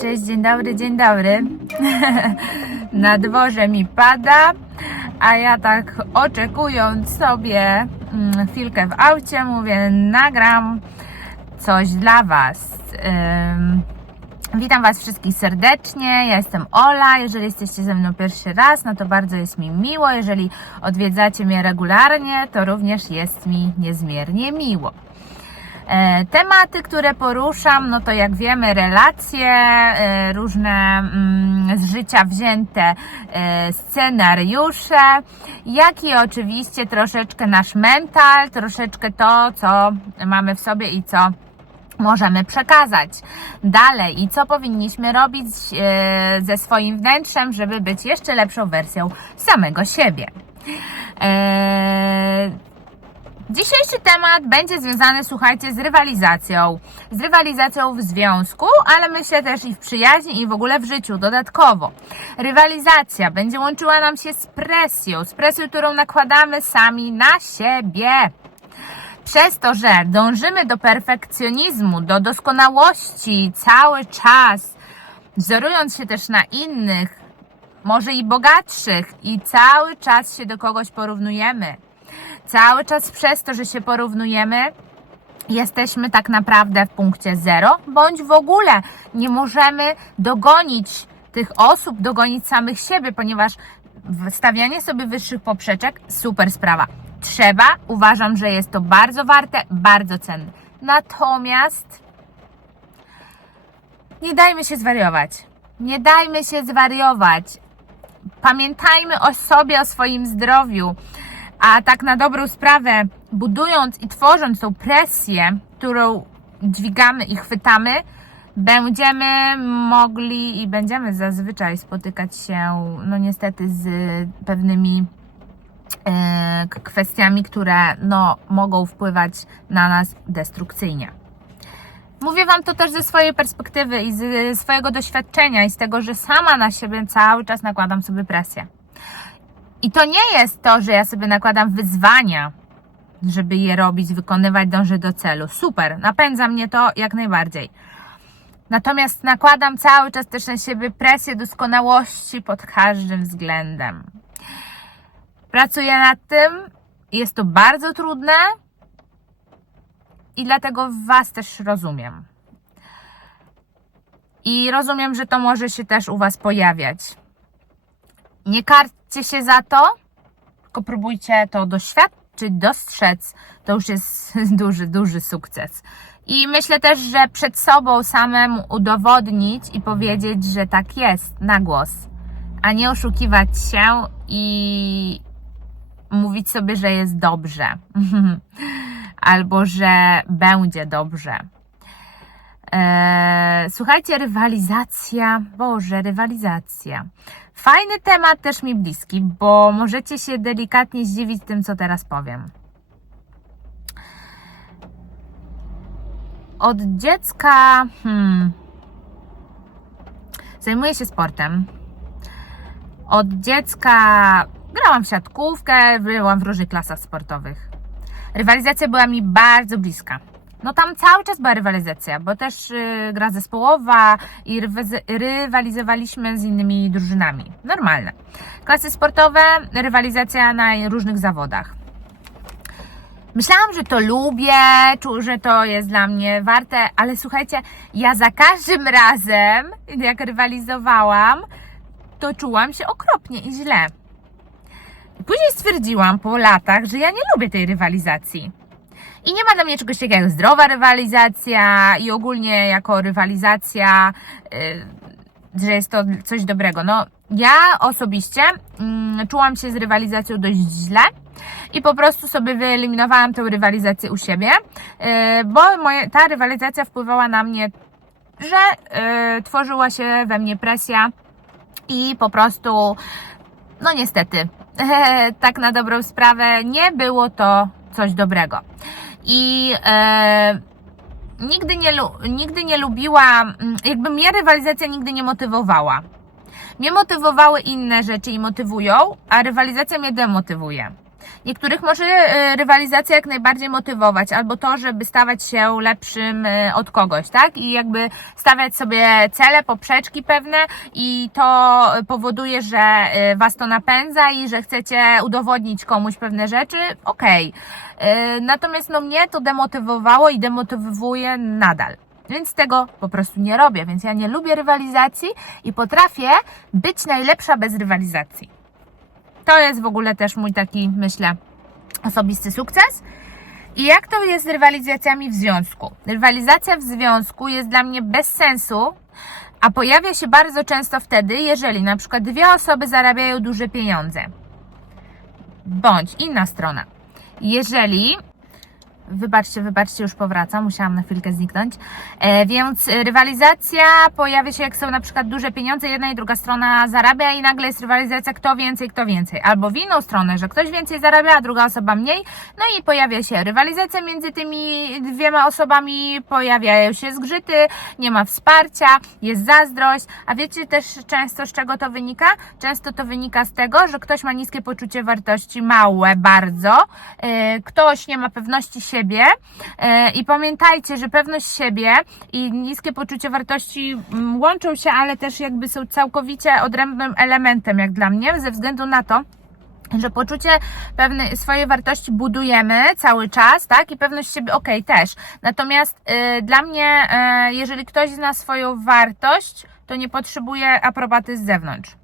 Cześć, dzień dobry, dzień dobry. Na dworze mi pada, a ja tak oczekując sobie mm, chwilkę w aucie, mówię, nagram coś dla Was. Witam Was wszystkich serdecznie. Ja jestem Ola. Jeżeli jesteście ze mną pierwszy raz, no to bardzo jest mi miło. Jeżeli odwiedzacie mnie regularnie, to również jest mi niezmiernie miło. E, Tematy, które poruszam, no to jak wiemy, relacje, e, różne mm, z życia wzięte e, scenariusze, jak i oczywiście troszeczkę nasz mental, troszeczkę to, co mamy w sobie i co możemy przekazać dalej i co powinniśmy robić ze swoim wnętrzem, żeby być jeszcze lepszą wersją samego siebie. E, Dzisiejszy temat będzie związany, słuchajcie, z rywalizacją. Z rywalizacją w związku, ale myślę też i w przyjaźni i w ogóle w życiu dodatkowo. Rywalizacja będzie łączyła nam się z presją, z presją, którą nakładamy sami na siebie. Przez to, że dążymy do perfekcjonizmu, do doskonałości cały czas, wzorując się też na innych, może i bogatszych, i cały czas się do kogoś porównujemy. Cały czas przez to, że się porównujemy, jesteśmy tak naprawdę w punkcie zero, bądź w ogóle nie możemy dogonić tych osób, dogonić samych siebie, ponieważ stawianie sobie wyższych poprzeczek super sprawa. Trzeba, uważam, że jest to bardzo warte, bardzo cenne. Natomiast nie dajmy się zwariować. Nie dajmy się zwariować. Pamiętajmy o sobie, o swoim zdrowiu. A tak na dobrą sprawę, budując i tworząc tą presję, którą dźwigamy i chwytamy, będziemy mogli i będziemy zazwyczaj spotykać się, no niestety, z pewnymi e, kwestiami, które no, mogą wpływać na nas destrukcyjnie. Mówię Wam to też ze swojej perspektywy i ze swojego doświadczenia i z tego, że sama na siebie cały czas nakładam sobie presję. I to nie jest to, że ja sobie nakładam wyzwania, żeby je robić, wykonywać, dążyć do celu. Super, napędza mnie to jak najbardziej. Natomiast nakładam cały czas też na siebie presję doskonałości pod każdym względem. Pracuję nad tym, jest to bardzo trudne i dlatego Was też rozumiem. I rozumiem, że to może się też u Was pojawiać. Nie karćcie się za to, tylko próbujcie to doświadczyć, dostrzec. To już jest duży, duży sukces. I myślę też, że przed sobą samemu udowodnić i powiedzieć, że tak jest na głos, a nie oszukiwać się i mówić sobie, że jest dobrze. Albo że będzie dobrze. Eee, słuchajcie, rywalizacja. Boże, rywalizacja. Fajny temat też mi bliski, bo możecie się delikatnie zdziwić tym, co teraz powiem. Od dziecka hmm, zajmuję się sportem. Od dziecka grałam w siatkówkę, byłam w różnych klasach sportowych. Rywalizacja była mi bardzo bliska. No tam cały czas była rywalizacja, bo też y, gra zespołowa i rywalizowaliśmy z innymi drużynami. Normalne. Klasy sportowe, rywalizacja na różnych zawodach. Myślałam, że to lubię, że to jest dla mnie warte, ale słuchajcie, ja za każdym razem, jak rywalizowałam, to czułam się okropnie i źle. Później stwierdziłam po latach, że ja nie lubię tej rywalizacji. I nie ma dla mnie czegoś takiego jak zdrowa rywalizacja i ogólnie jako rywalizacja, yy, że jest to coś dobrego. No, ja osobiście mm, czułam się z rywalizacją dość źle i po prostu sobie wyeliminowałam tę rywalizację u siebie, yy, bo ta rywalizacja wpływała na mnie, że yy, tworzyła się we mnie presja i po prostu, no niestety, tak na dobrą sprawę, nie było to coś dobrego. I e, nigdy, nie, nigdy nie lubiłam, mm, jakby mnie rywalizacja nigdy nie motywowała. Mnie motywowały inne rzeczy i motywują, a rywalizacja mnie demotywuje. Niektórych może y, rywalizacja jak najbardziej motywować, albo to, żeby stawać się lepszym y, od kogoś, tak? I jakby stawiać sobie cele, poprzeczki pewne i to powoduje, że y, was to napędza i że chcecie udowodnić komuś pewne rzeczy, okej. Y, Natomiast no mnie to demotywowało i demotywuje nadal. Więc tego po prostu nie robię, więc ja nie lubię rywalizacji i potrafię być najlepsza bez rywalizacji. To jest w ogóle też mój taki, myślę, osobisty sukces. I jak to jest z rywalizacjami w związku? Rywalizacja w związku jest dla mnie bez sensu, a pojawia się bardzo często wtedy, jeżeli na przykład dwie osoby zarabiają duże pieniądze. Bądź inna strona. Jeżeli Wybaczcie, wybaczcie, już powracam, musiałam na chwilkę zniknąć. E, więc rywalizacja pojawia się, jak są na przykład duże pieniądze, jedna i druga strona zarabia i nagle jest rywalizacja, kto więcej, kto więcej. Albo w inną stronę, że ktoś więcej zarabia, a druga osoba mniej. No i pojawia się rywalizacja między tymi dwiema osobami, pojawiają się zgrzyty, nie ma wsparcia, jest zazdrość. A wiecie też często z czego to wynika? Często to wynika z tego, że ktoś ma niskie poczucie wartości, małe bardzo, e, ktoś nie ma pewności siebie e, i pamiętajcie, że pewność siebie i niskie poczucie wartości mm, łączą się, ale też jakby są całkowicie odrębnym elementem, jak dla mnie, ze względu na to, że poczucie pewnej swojej wartości budujemy cały czas, tak? I pewność siebie, okej, też. Natomiast y, dla mnie, y, jeżeli ktoś zna swoją wartość, to nie potrzebuje aprobaty z zewnątrz. Y,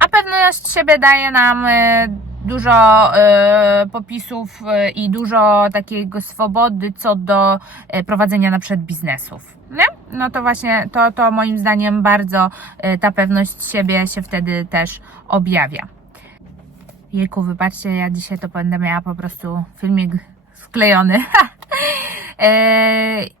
a pewność siebie daje nam y, dużo y, popisów y, i dużo takiego swobody co do y, prowadzenia na przykład biznesów. Nie? No to właśnie to, to moim zdaniem bardzo ta pewność siebie się wtedy też objawia. Jejku, wybaczcie, ja dzisiaj to będę miała po prostu filmik sklejony.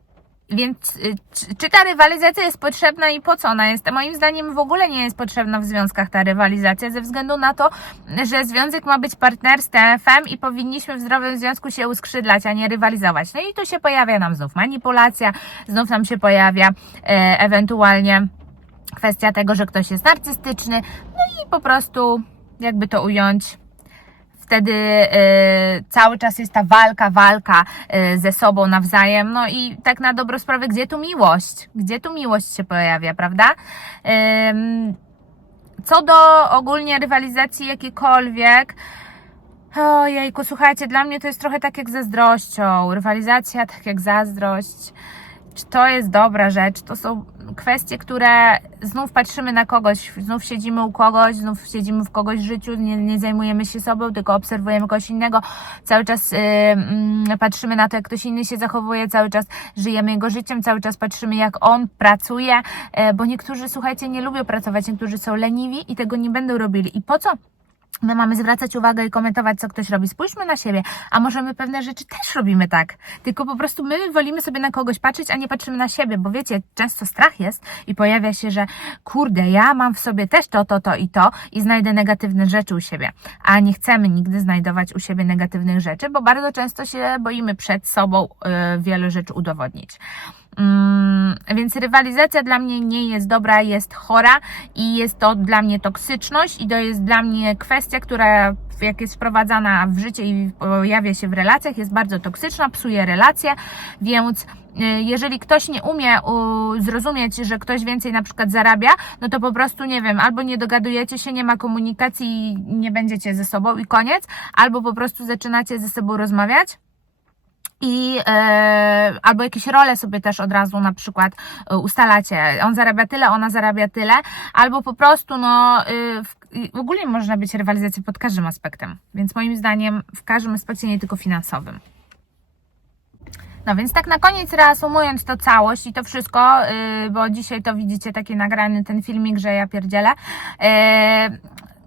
Więc y, czy ta rywalizacja jest potrzebna i po co ona jest? Moim zdaniem w ogóle nie jest potrzebna w związkach ta rywalizacja, ze względu na to, że związek ma być partnerstwem i powinniśmy w zdrowym związku się uskrzydlać, a nie rywalizować. No i tu się pojawia nam znów manipulacja, znów nam się pojawia e, ewentualnie kwestia tego, że ktoś jest narcystyczny, no i po prostu, jakby to ująć, wtedy y, cały czas jest ta walka, walka y, ze sobą nawzajem. No i tak na dobrą sprawę, gdzie tu miłość? Gdzie tu miłość się pojawia, prawda? Co do ogólnie rywalizacji jakiejkolwiek, Ojejku, słuchajcie, dla mnie to jest trochę tak jak zazdrością. Rywalizacja tak jak zazdrość. Czy to jest dobra rzecz? To są kwestie, które znów patrzymy na kogoś, znów siedzimy u kogoś, znów siedzimy w kogoś życiu, nie, nie zajmujemy się sobą, tylko obserwujemy kogoś innego, cały czas y, mm, patrzymy na to, jak ktoś inny się zachowuje, cały czas żyjemy jego życiem, cały czas patrzymy, jak on pracuje, y, bo niektórzy, słuchajcie, nie lubią pracować, niektórzy są leniwi i tego nie będą robili. I po co? My mamy zwracać uwagę i komentować, co ktoś robi. Spójrzmy na siebie, a może my pewne rzeczy też robimy tak. Tylko po prostu my wolimy sobie na kogoś patrzeć, a nie patrzymy na siebie, bo wiecie, często strach jest i pojawia się, że kurde, ja mam w sobie też to, to, to i to i znajdę negatywne rzeczy u siebie. A nie chcemy nigdy znajdować u siebie negatywnych rzeczy, bo bardzo często się boimy przed sobą y, wiele rzeczy udowodnić. Mm, więc rywalizacja dla mnie nie jest dobra, jest chora i jest to dla mnie toksyczność i to jest dla mnie kwestia, która jak jest wprowadzana w życie i pojawia się w relacjach, jest bardzo toksyczna, psuje relacje, więc y, jeżeli ktoś nie umie zrozumieć, że ktoś więcej na przykład zarabia, no to po prostu nie wiem, albo nie dogadujecie się, nie ma komunikacji, nie będziecie ze sobą i koniec, albo po prostu zaczynacie ze sobą rozmawiać i e, albo jakieś role sobie też od razu na przykład e, ustalacie. On zarabia tyle, ona zarabia tyle, albo po prostu no y, w, w ogóle można być rywalizacja pod każdym aspektem. Więc moim zdaniem w każdym aspekcie, nie tylko finansowym. No więc tak na koniec reasumując to całość i to wszystko, yy, bo dzisiaj to widzicie taki nagrany ten filmik, że ja pierdzielę. Yy,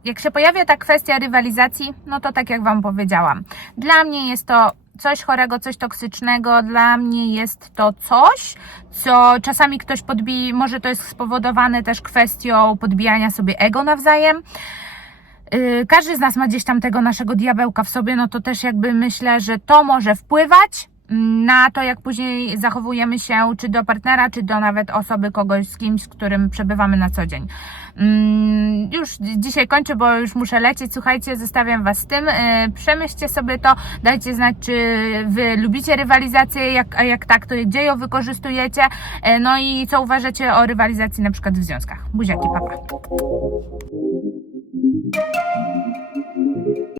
jak się pojawia ta kwestia rywalizacji, no to tak jak Wam powiedziałam, dla mnie jest to coś chorego, coś toksycznego, dla mnie jest to coś, co czasami ktoś podbije, może to jest spowodowane też kwestią podbijania sobie ego nawzajem. Yy, każdy z nas ma gdzieś tam tego naszego diabełka w sobie, no to też jakby myślę, że to może wpływać mm, na to, jak później zachowujemy się, czy do partnera, czy do nawet osoby, kogoś z kimś, z którym przebywamy na co dzień. Już dzisiaj kończę, bo już muszę lecieć. Słuchajcie, zostawiam Was z tym. Yy, Przemyślcie sobie to, dajcie znać, czy Wy lubicie rywalizację, jak, jak tak, to gdzie ją wykorzystujecie, Yy, no i co uważacie o rywalizacji na przykład w związkach. Buziaki, papa.